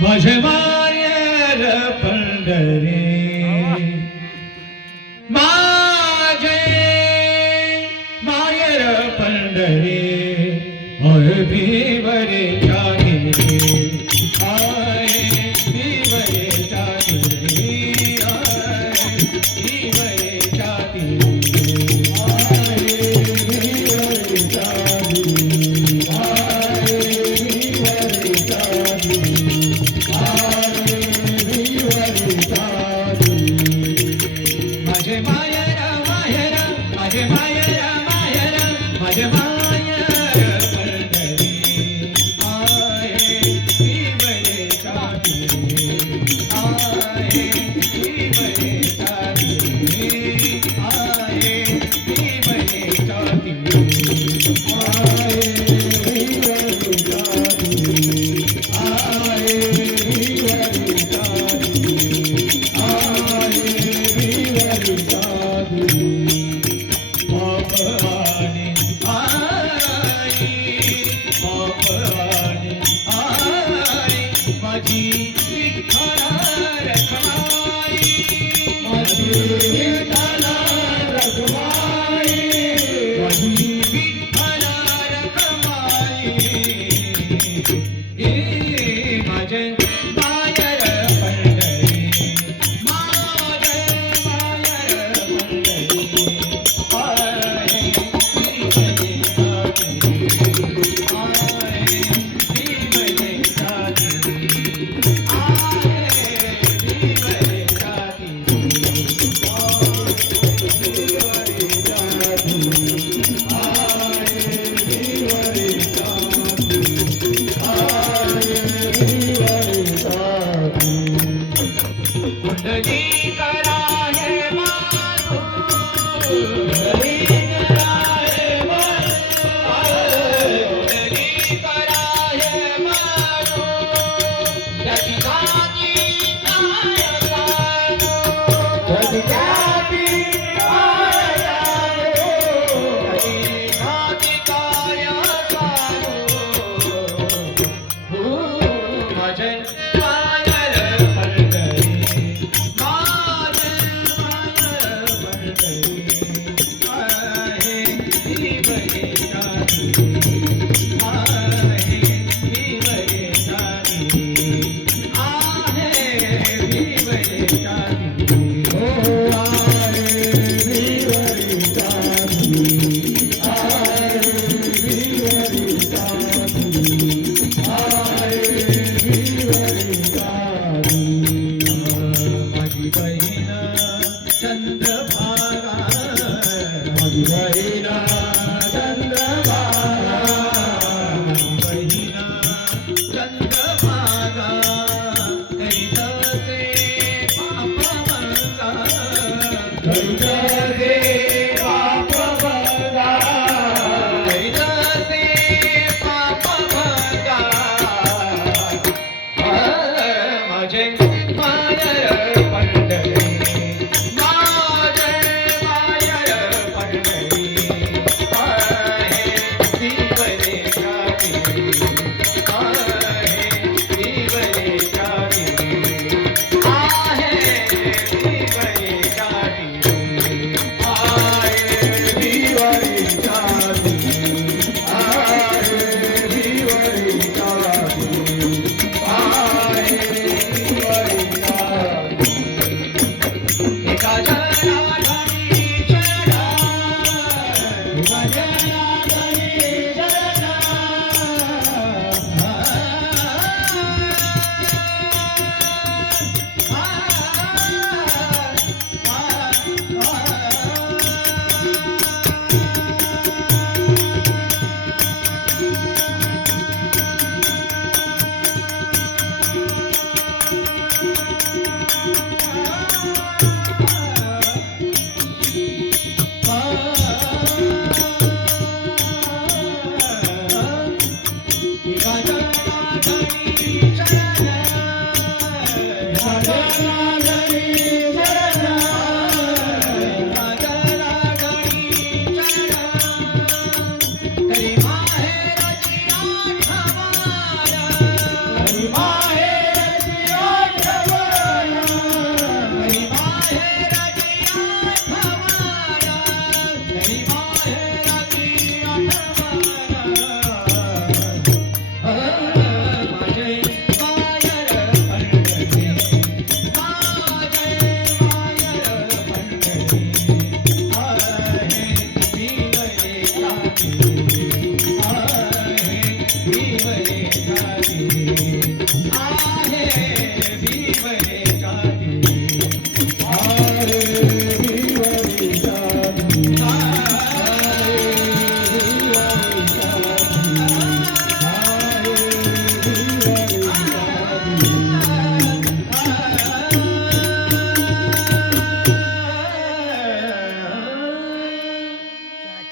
माझे मायर पंढरी माझे मायर पंढरी होय भीवरे जागे। कुंडली कर